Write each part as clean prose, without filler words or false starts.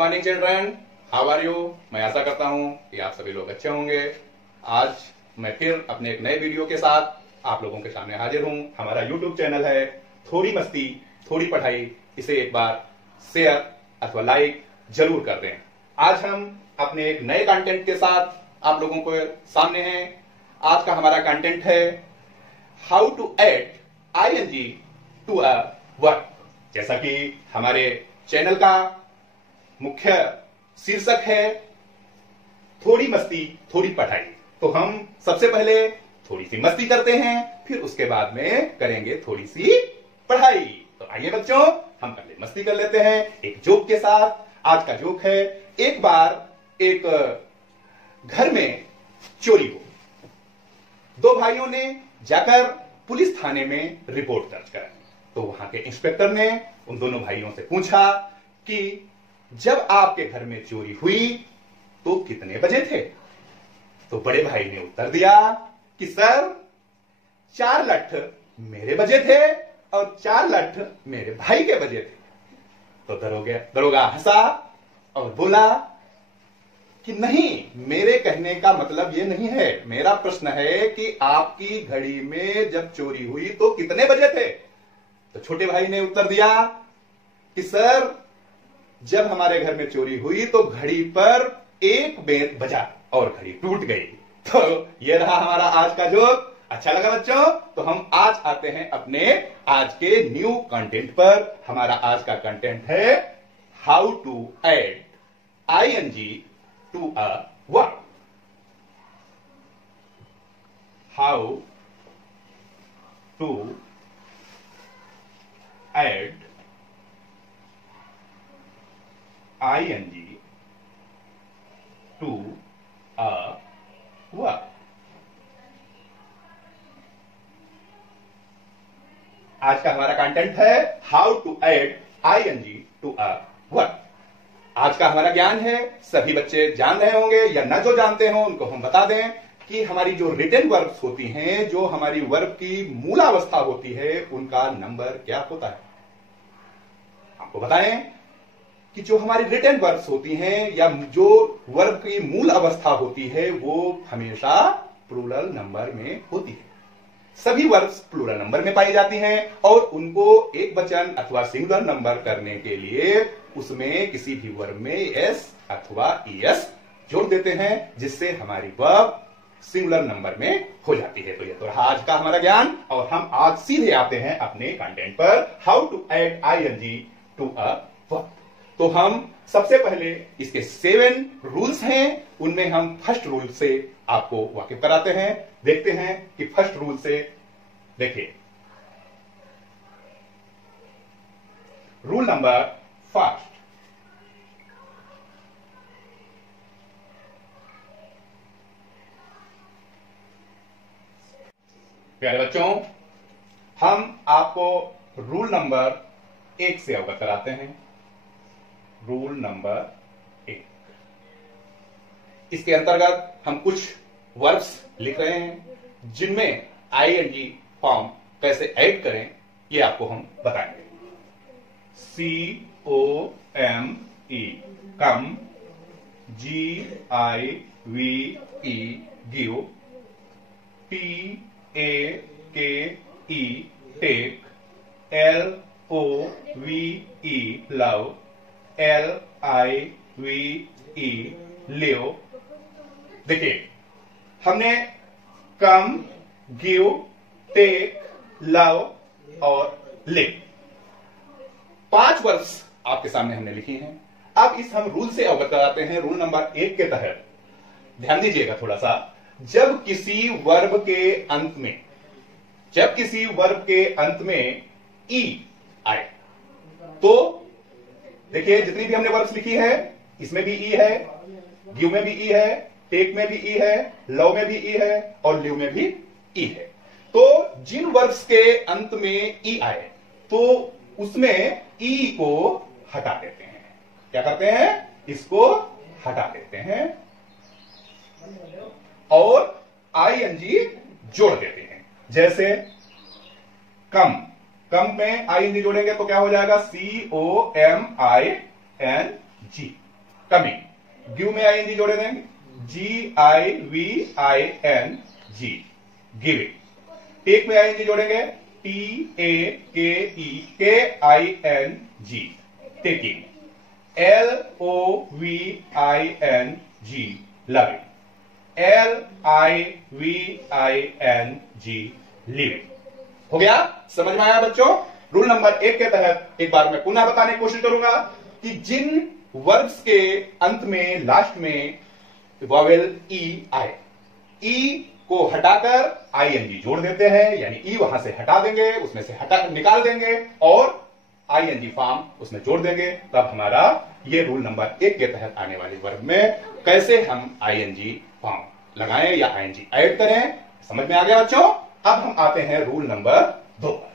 Morning children, how are you. मैं आशा करता हूं कि आप सभी लोग अच्छे होंगे। आज मैं फिर अपने एक नए वीडियो के साथ आप लोगों के सामने हाजिर हूं। हमारा यूट्यूब चैनल है थोड़ी मस्ती थोड़ी पढ़ाई, इसे एक बार शेयर अथवा लाइक जरूर कर दें। आज हम अपने एक नए कंटेंट के साथ आप लोगों को सामने हैं। आज का हमारा कंटेंट है how to add ING to a verb. जैसा कि हमारे चैनल का मुख्य शीर्षक है थोड़ी मस्ती थोड़ी पढ़ाई, तो हम सबसे पहले थोड़ी सी मस्ती करते हैं, फिर उसके बाद में करेंगे थोड़ी सी पढ़ाई। तो आइए बच्चों, हम पहले मस्ती कर लेते हैं एक जोक के साथ। आज का जोक है, एक बार एक घर में चोरी हो। दो भाइयों ने जाकर पुलिस थाने में रिपोर्ट दर्ज कराई। तो वहां के इंस्पेक्टर ने उन दोनों भाइयों से पूछा कि जब आपके घर में चोरी हुई तो कितने बजे थे। तो बड़े भाई ने उत्तर दिया कि सर 4 लठ मेरे बजे थे और 4 लठ मेरे भाई के बजे थे। तो दरोगा हंसा और बोला कि नहीं, मेरे कहने का मतलब ये नहीं है। मेरा प्रश्न है कि आपकी घड़ी में जब चोरी हुई तो कितने बजे थे। तो छोटे भाई ने उत्तर दिया कि सर जब हमारे घर में चोरी हुई तो घड़ी पर 1 बेर बजा और घड़ी टूट गई। तो ये रहा हमारा आज का जोक। अच्छा लगा बच्चों? तो हम आज आते हैं अपने आज के न्यू कंटेंट पर। हमारा आज का कंटेंट है how to add ING to a verb. How to add ing to a verb। आज का हमारा कंटेंट है how to add ing to a verb. आज का हमारा ज्ञान है, सभी बच्चे जान रहे होंगे या न जो जानते हो उनको हम बता दें कि हमारी जो रिटन वर्ब्स होती हैं, जो हमारी वर्ब की मूलावस्था होती है, उनका नंबर क्या होता है। आपको बताएं कि जो हमारी रिटन वर्ब्स होती हैं या जो वर्ब की मूल अवस्था होती है वो हमेशा प्लूरल नंबर में होती है। सभी वर्ब्स प्लूरल नंबर में पाई जाती हैं और उनको एक वचन अथवा सिंगुलर नंबर करने के लिए उसमें किसी भी वर्ब में एस अथवा ईएस जोड़ देते हैं, जिससे हमारी वर्ब सिंगुलर नंबर में हो जाती है। तो ये तो रहा आज का हमारा ज्ञान और हम आज सीधे आते हैं अपने कंटेंट पर, how to add ING to a verb. तो हम सबसे पहले इसके 7 रूल्स हैं, उनमें हम फर्स्ट रूल से आपको वाकिफ कराते हैं। देखते हैं कि फर्स्ट रूल से, देखिए रूल नंबर फर्स्ट, प्यारे बच्चों, हम आपको रूल नंबर 1 से अवगत कराते हैं। रूल नंबर 1, इसके अंतर्गत हम कुछ वर्ब्स लिख रहे हैं जिनमें आईएनजी फॉर्म कैसे ऐड करें ये आपको हम बताएंगे। COME come, GIVE give, TAKE take, LOVE love, LIVE live. देखिए हमने कम, गिव, टेक, लव और लिव 5 वर्ड्स आपके सामने हमने लिखी हैं। अब इस हम रूल से अवगत कराते हैं। रूल नंबर 1 के तहत ध्यान दीजिएगा थोड़ा सा, जब किसी वर्ब के अंत में ई आए तो देखिए जितनी भी हमने वर्ब्स लिखी है इसमें भी ई है, गिव में भी ई है, टेक में भी ई है, लव में भी ई है और लिव में भी ई है। तो जिन वर्ब्स के अंत में ई आए तो उसमें ई को हटा देते हैं। क्या करते हैं? इसको हटा देते हैं और आईएनजी जोड़ देते हैं। जैसे कम, कम में आईएनजी जोड़ेंगे तो क्या हो जाएगा? COMING। कमिंग। गिव में आईएनजी जोड़े देंगे, GIVING, गिविंग। टेक में आईएनजी जोड़ेंगे, TAKEKING, taking. LOVING, loving. LIVING, living. हो गया? समझ में आया बच्चों? रूल नंबर 1 के तहत एक बार मैं पुनः बताने की कोशिश करूंगा कि जिन वर्ब्स के अंत में, लास्ट में वॉवेल ई आए, ई को हटाकर आईएनजी जोड़ देते हैं, यानी ई वहां से हटा देंगे, उसमें से हटा निकाल देंगे और आईएनजी फॉर्म उसमें जोड़ देंगे, तब हमारा ये रूल नंबर 1 के तहत आने वाले वर्ब में कैसे हम आईएनजी फॉर्म लगाएं या आईएनजी ऐड करें, समझ में आ गया बच्चों? अब हम आते हैं रूल नंबर 2 पर।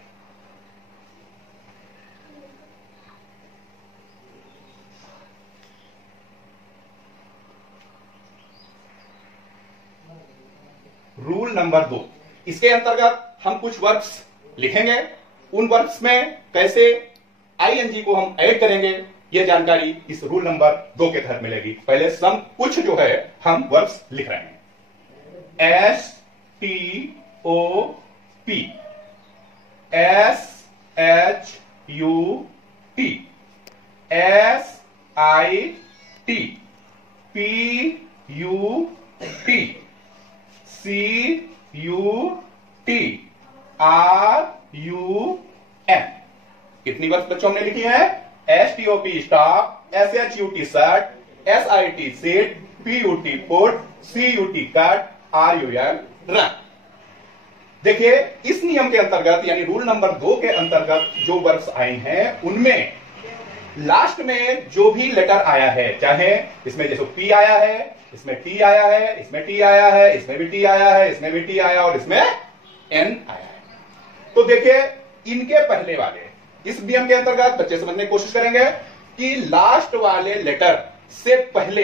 रूल नंबर 2, इसके अंतर्गत हम कुछ वर्ब्स लिखेंगे, उन वर्ब्स में कैसे आईएनजी को हम ऐड करेंगे, यह जानकारी इस रूल नंबर 2 के तहत मिलेगी। पहले सम कुछ जो है हम वर्ब्स लिख रहे हैं। STOP, SHUT, SIT, PUT, RUN। कितनी वर्ब्स बच्चों हमने लिखी है? STOP stop, SHUT shirt, SIT seat, PUT put, CUT cut, RUN run. देखिए, इस नियम के अंतर्गत यानी रूल नंबर 2 के अंतर्गत जो वर्ब्स आए हैं उनमें लास्ट में जो भी लेटर आया है, चाहे इसमें जैसे P आया है, इसमें T आया है, इसमें T आया है, इसमें भी T आया है, इसमें भी T आया और इसमें N आया है, तो देखिए इनके पहले वाले इस नियम के अंतर्गत बच्चे समझने की कोशिश करेंगे कि लास्ट वाले लेटर से पहले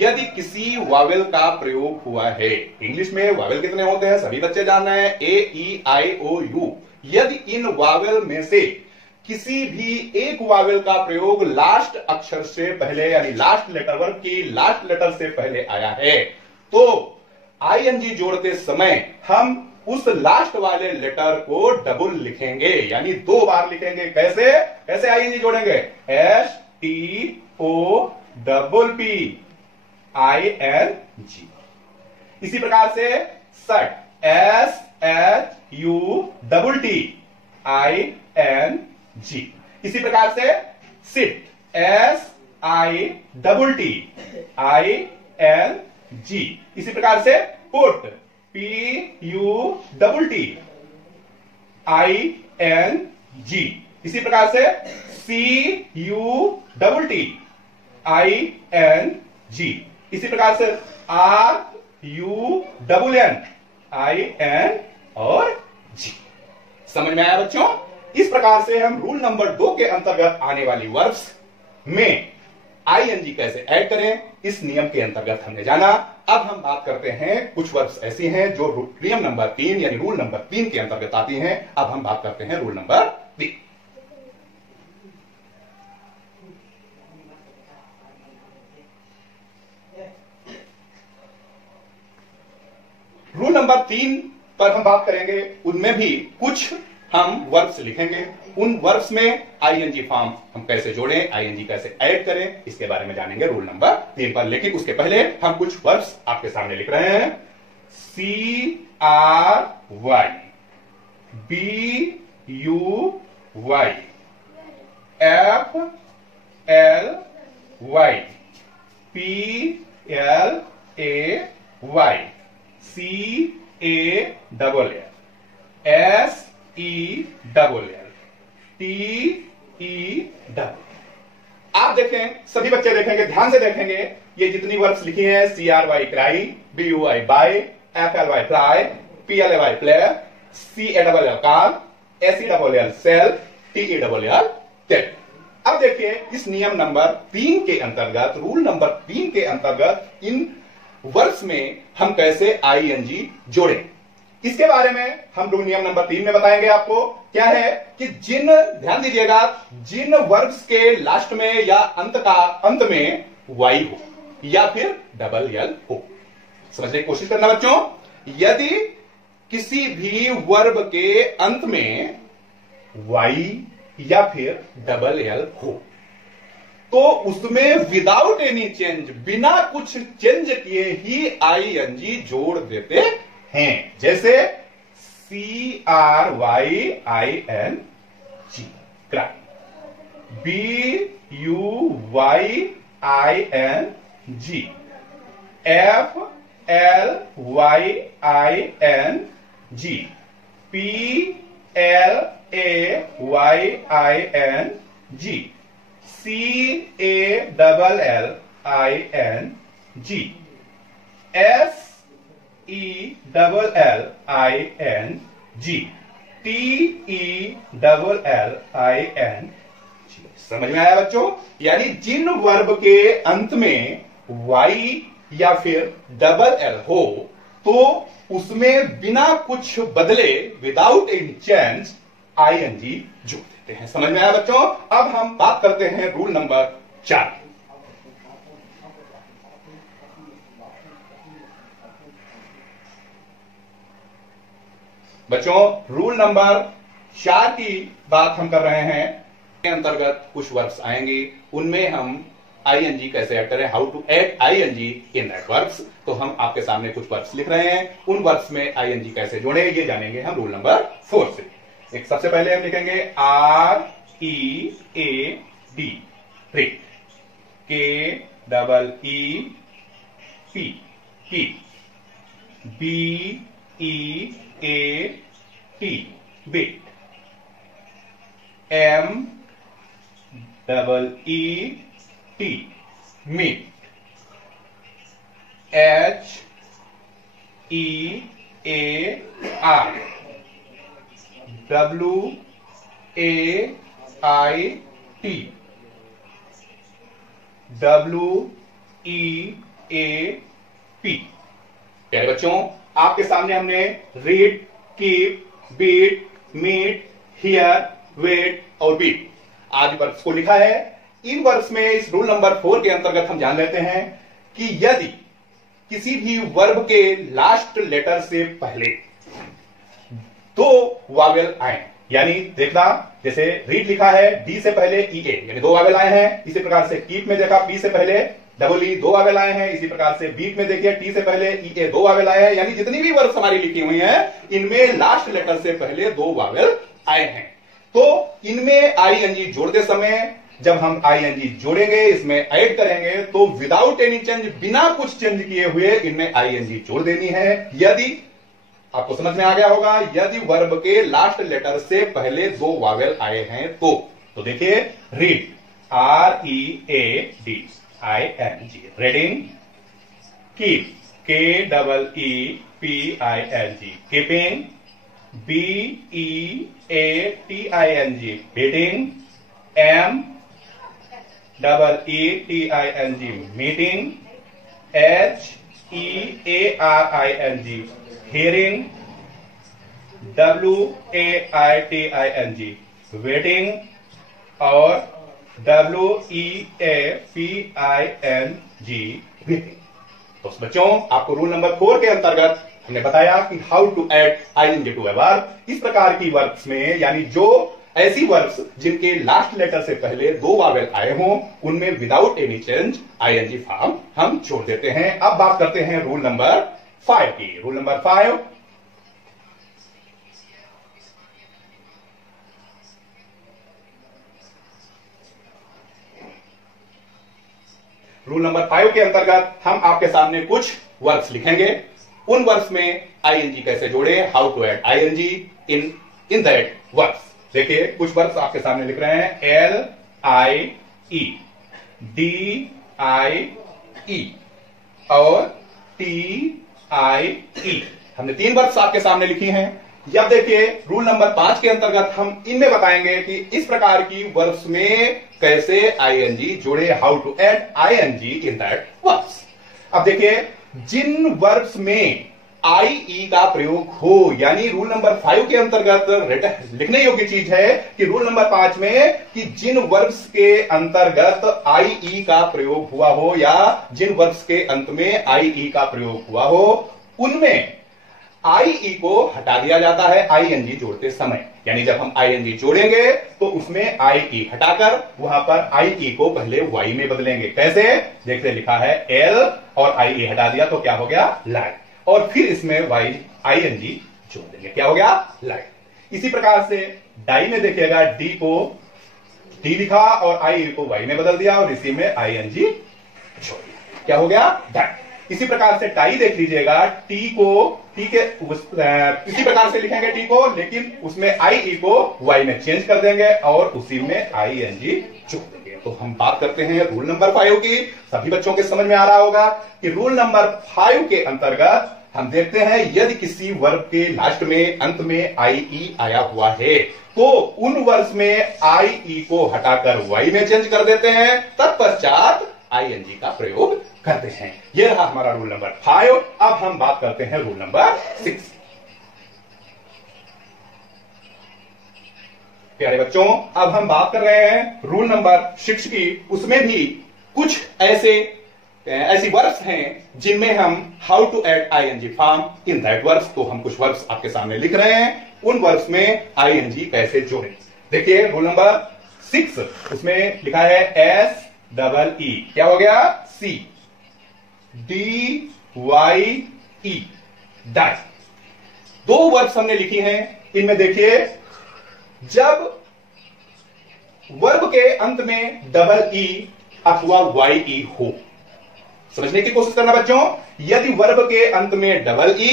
यदि किसी वावेल का प्रयोग हुआ है, इंग्लिश में वावेल कितने होते हैं सभी बच्चे जान रहे हैं, AEIOU। यदि इन वावेल में से किसी भी एक वावेल का प्रयोग लास्ट अक्षर से पहले यानी लास्ट लेटर वर्ग की लास्ट लेटर से पहले आया है, तो आईएनजी जोड़ते समय हम उस लास्ट वाले लेटर को डबल लिखेंगे, यानी 2 बार लिखेंगे। कैसे कैसे आईएनजी जोड़ेंगे? STOPPING। इसी प्रकार से सट, SHUTTING। इसी प्रकार से सिट, SITTING। इसी प्रकार से पुट, PUTTING। इसी प्रकार से CUTTING। इसी प्रकार से RUNNIN और G। समझ में आया बच्चों? इस प्रकार से हम रूल नंबर 2 के अंतर्गत आने वाली वर्ब्स में आईएनजी कैसे ऐड करें, इस नियम के अंतर्गत हमने जाना। अब हम बात करते हैं कुछ वर्ब्स ऐसी हैं जो नियम नंबर 3 यानी रूल नंबर 3 के अंतर्गत आती हैं। अब हम बात करते हैं रूल नंबर 3। रूल नंबर 3 पर हम बात करेंगे, उनमें भी कुछ हम वर्ब्स लिखेंगे, उन वर्ब्स में आईएनजी फॉर्म हम कैसे जोड़ें, आईएनजी कैसे ऐड करें, इसके बारे में जानेंगे रूल नंबर 3 पर। लेकिन उसके पहले हम कुछ वर्ब्स आपके सामने लिख रहे हैं। CRY, BUY, FLY, PLAY, CALL, SELL, TEL। आप देखें, सभी बच्चे देखेंगे, ध्यान से देखेंगे, ये जितनी वर्ब्स लिखी हैं, CRY cry, BUY buy, FLY fly, PLAY play, CALL call, SELL sell, TELL tell. अब देखिए, इस नियम नंबर 3 के अंतर्गत, रूल नंबर 3 के अंतर्गत इन वर्ब्स में हम कैसे आईएनजी जोड़ें, इसके बारे में हम लोग नियम नंबर 3 में बताएंगे आपको। क्या है कि ध्यान दीजिएगा, जिन वर्ब्स के लास्ट में या अंत में वाई हो या फिर डबल एल हो। समझने की कोशिश करना बच्चों। यदि किसी भी वर्ब के अंत में वाई या फिर डबल एल हो तो उसमें विदाउट एनी चेंज, बिना कुछ चेंज किए ही आईएनजी जोड़ देते हैं। जैसे CRYING, cry, BUYING, FLYING, PLAYING, CALLING, SELLING, TELLING। समझ में आया बच्चों? यानी जिन वर्ब के अंत में वाई या फिर डबल एल हो तो उसमें बिना कुछ बदले, विदाउट एनी चेंज, आईएनजी जोड़ देते हैं। समझ में आया बच्चों? अब हम बात करते हैं रूल नंबर 4। बच्चों, रूल नंबर 4 की बात हम कर रहे हैं। के अंतर्गत कुछ वर्ब्स आएंगे, उनमें हम आईएनजी कैसे ऐड करें, how to add ING in that verbs. तो हम आपके सामने कुछ वर्ब्स लिख रहे हैं, उन वर्ब्स में आईएनजी कैसे जोड़े ये जानेंगे हम रूल नंबर 4 से। एक सबसे पहले हम लिखेंगे READ, read, KEEP, keep, BEAT, beat, MEET, meet, HEAR, WAIT, WEAP। प्यारे बच्चों, आपके सामने हमने read, keep, beat, meet, hear, wait और बीट आदि वर्ब्स को लिखा है। इन वर्ब्स में इस रूल नंबर 4 के अंतर्गत हम जान लेते हैं कि यदि किसी भी वर्ब के लास्ट लेटर से पहले 2 वावेल आए, यानी देखना, जैसे रीड लिखा है डी से पहले EA यानी 2 वावेल आए हैं। इसी प्रकार से कीप में देखा पी से पहले EE 2 वावेल आए हैं। इसी प्रकार से बीट में देखिए टी से पहले EA 2 वावेल आए हैं। यानी जितनी भी वर्ब्स हमारी लिखी हुई हैं इनमें लास्ट लेटर से पहले 2 वावेल आए हैं। तो इनमें आईएनजी जोड़ते समय जब हम आईएनजी जोड़ेंगे, इसमें ऐड करेंगे, तो विदाउट एनी चेंज, बिना कुछ चेंज किए हुए इनमें आईएनजी जोड़ देनी है। यदि आपको समझ में आ गया होगा, यदि वर्ब के लास्ट लेटर से पहले 2 वावेल आए हैं तो देखिए read, READING, reading, keep, KEEPING, keeping, BEATING, beating, MEETING, meeting, HEARING, hearing, WAITING, waiting और WEAPING, weeping। तो बच्चों, आपको रूल नंबर 4 के अंतर्गत हमने बताया कि how to add ING to a verb. इस प्रकार की वर्ब्स में, यानी जो ऐसी वर्ब्स जिनके लास्ट लेटर से पहले 2 वावेल आए हों, उनमें without any change ING form हम छोड़ देते हैं। अब बात करते हैं रूल नंबर 5 की। रूल नंबर 5, रूल नंबर 5 के अंतर्गत हम आपके सामने कुछ वर्ब्स लिखेंगे, उन वर्ब्स में आईएनजी कैसे जोड़े, how to add ING in that verbs. देखिए कुछ वर्ब्स आपके सामने लिख रहे हैं, LIE, DIE और TIE। हमने 3 वर्ब्स आपके सामने लिखी हैं। अब देखिए रूल नंबर 5 के अंतर्गत हम इनमें बताएंगे कि इस प्रकार की वर्ब्स में कैसे आईएनजी जोड़े, how to add ING in that verbs. अब देखिए जिन वर्ब्स में आई का प्रयोग हो। यानी रूल नंबर 5 के अंतर्गत लिखने योग्य चीज है कि रूल नंबर 5 में कि जिन वर्ब्स के अंतर्गत आई का प्रयोग हुआ हो या जिन वर्ब्स के अंत में आई का प्रयोग हुआ हो उनमें आई को हटा दिया जाता है आईएनजी जोड़ते समय। यानी जब हम आईएनजी जोड़ेंगे तो उसमें आई हटाकर वहां पर आई को पहले वाई में बदलेंगे। कैसे? देखते लिखा है एल और आई हटा दिया तो क्या हो गया? लाइट। और फिर इसमें वाई आईएनजी जोड़ देंगे, क्या हो गया? लाइट। इसी प्रकार से डाई में देखिएगा डी को डी लिखा और आई को वाई में बदल दिया और इसी में आईएनजी जोड़ दिया, क्या हो गया? डाई। इसी प्रकार से टाई देख लीजिएगा, टी को टी के इसी प्रकार से लिखेंगे टी को, लेकिन उसमें आई को वाई में चेंज कर देंगे और उसी में आईएनजी जोड़ देंगे। तो हम बात करते हैं रूल नंबर 5 की। सभी बच्चों के समझ में आ रहा होगा कि रूल नंबर 5 के अंतर्गत हम देखते हैं यदि किसी वर्ब के लास्ट में अंत में आई आया हुआ है तो उन वर्ब्स में आई को हटाकर वाई में चेंज कर देते हैं, तत्पश्चात आईएनजी का प्रयोग करते हैं। यह रहा हमारा रूल नंबर 5। अब हम बात करते हैं रूल नंबर 6। प्यारे बच्चों, अब हम बात कर रहे हैं रूल नंबर 6 की। उसमें भी कुछ ऐसी वर्ब्स हैं जिनमें हम how to add ING form in that verbs. तो हम कुछ वर्ब्स आपके सामने लिख रहे हैं, उन वर्ब्स में आईएनजी कैसे जोड़ें। देखिए रूल नंबर 6 उसमें लिखा है एस डबल ई, क्या हो गया? सी डी वाई ई, डाई। दो वर्ब्स हमने लिखी हैं। इनमें देखिए जब वर्ब के अंत में डबल ई अथवा वाई ई हो, समझने की कोशिश करना बच्चों। यदि वर्ब के अंत में डबल ई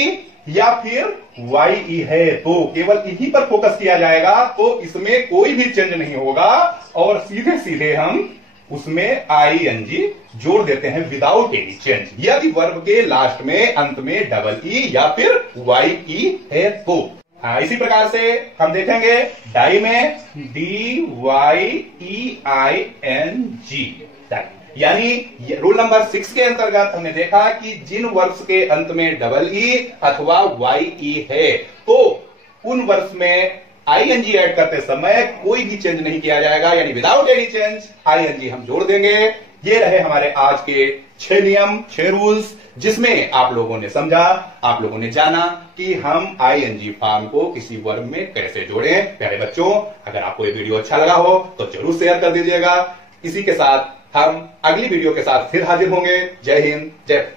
या फिर वाई ई है तो केवल इन्हीं पर फोकस किया जाएगा, तो इसमें कोई भी चेंज नहीं होगा और सीधे सीधे हम उसमें आईएनजी जोड़ देते हैं विदाउट एनी चेंज। यदि वर्ब के लास्ट में अंत में डबल ई या फिर वाई ई है तो। इसी प्रकार से हम देखेंगे डाई में D Y E I N G, die. यानी रूल नंबर 6 के अंतर्गत हमने देखा कि जिन वर्ब्स के अंत में डबल ई अथवा वाई ई है तो उन वर्ब्स में आईएनजी ऐड करते समय कोई भी चेंज नहीं किया जाएगा, यानी विदाउट एनी चेंज आईएनजी हम जोड़ देंगे। ये रहे हमारे आज के 6 नियम, 6 रूल्स, जिसमें आप लोगों ने समझा, आप लोगों ने जाना कि हम आईएनजी फॉर्म को किसी वर्ब में कैसे जोड़ें। प्यारे बच्चों, अगर आपको ये वीडियो अच्छा लगा हो तो जरूर शेयर कर दीजिएगा। इसी के साथ हम अगली वीडियो के साथ फिर हाजिर होंगे। जय हिंद, जय भारत।